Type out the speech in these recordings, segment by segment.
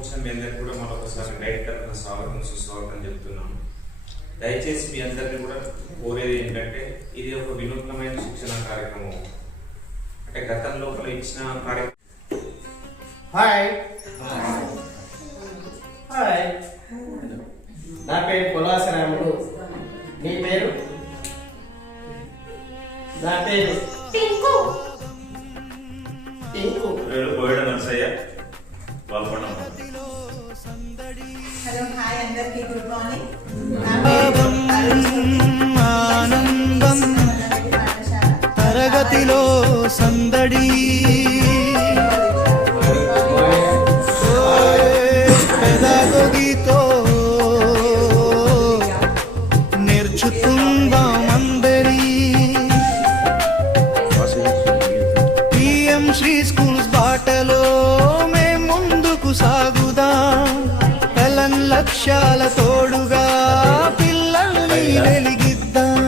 వచ్చిన మీ అందరికీ కూడా మరొకసారి గైడ్ తరఫున స్వాగతం సుస్వాగతం చెప్తున్నాము. దయచేసి మీ అందరినీ కూడా కోరేది ఏంటంటే ఇది ఒక వినూత్నమైన శిక్షణ కార్యక్రమం. అంటే గతం లోపల ఇచ్చిన కార్యక్రమం. హాయ్ హాయ్, నా పేరు కులాసరాముడు. నీ పేరు? నా పేరు టింకు. టింకు. కోయడ నర్సయ్య పాల్గొన్నాం. హలో హాయ్ అందరికీ గుడ్ మార్నింగ్. ఆనందం తరగతిలో సందడి పెదాగోగితో నేర్చుకుందామందరి పిఎం శ్రీ స్కూల్స్ బాటలో మేం ముందుకు సాగుదాం. కలన్ లక్ష్యాల తోడుగా పిల్లల్ని వెలిగిద్దాం.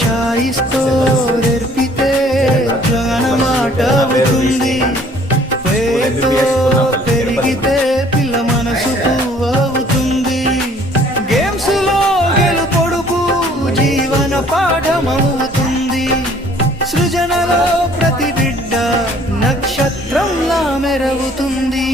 ఛాయిస్తో నేర్పితే జ్ఞానమాట అవుతుంది. పేరుతో పెరిగితే పిల్ల మనసుకు అవుతుంది. గేమ్స్ లో గెలుపొడుపు జీవన పాఠమవుతుంది. సృజనలో ప్రతి బిడ్డ నక్షత్రంలా మెరుగుతుంది.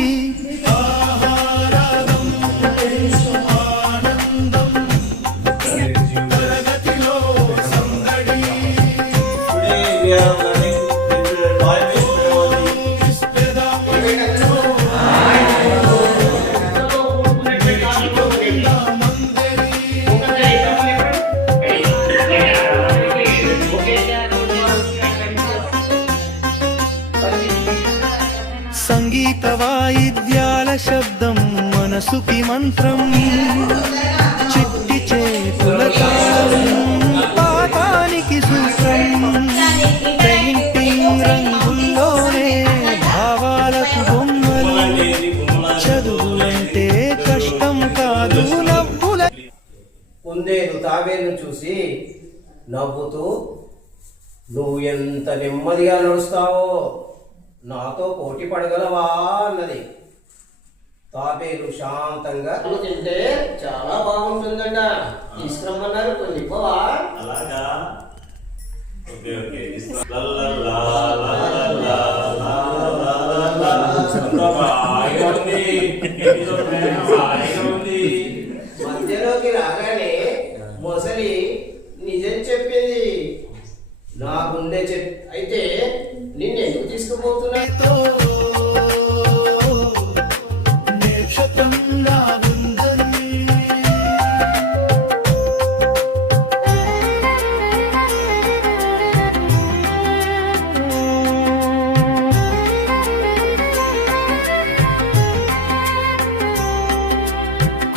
సంగీత వాయిద్యాల శబ్దం మనసుకి మంత్రం. చిట్టి చేతుల తాళం పాతానికి సూత్రం. పెయింటింగ్ రంగుల్లోనే భావాలకు బొమ్మలు. చదువులంటే కష్టం కాదు నవ్వుల. కుందేలు తాబేలు చూసి నవ్వుతూ, నువ్వు ఎంత నెమ్మదిగా నడుస్తావో, నాతో పోటీ పడగలవా అన్నది. తాబేలు శాంతంగా తింటే చాలా బాగుంటుందంట, తీసుకురమ్మన్నారు, కొన్ని ఇవ్వవా? అలాగా, ఓకే ఓకే. మధ్యలోకి రాగానే మొసలి నిజం చెప్పింది. నా గుండె అయితే నిన్నెందుకు తీసుకుపోతున్నా?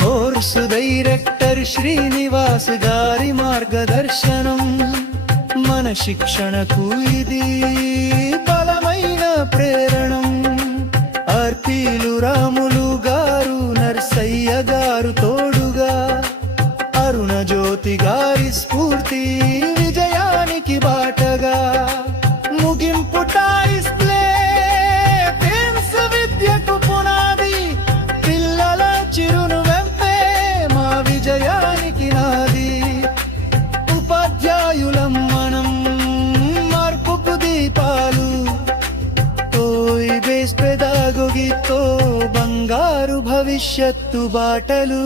కోర్సు డైరెక్టర్ శ్రీనివాస్ గారి మార్గదర్శనం. మన శిక్షణకు ఇది బలమైన ప్రేరణం. ఆర్పీలు రాములు గారు, నర్సయ్య గారు తోడుగా, అరుణ జ్యోతి గారి స్ఫూర్తి విజయానికి బాటగా. ముగింపు టాయిస్ ప్లే థీమ్స్ విద్యకు పునాది. పిల్లల చిరును వెంపే మా విజయానికి నాది. ఉపాధ్యాయులం మనం మార్పుకు దీపాలు. తోయ్ బేస్ పెదాగోగితో బంగారు భవిష్యత్తు బాటలు.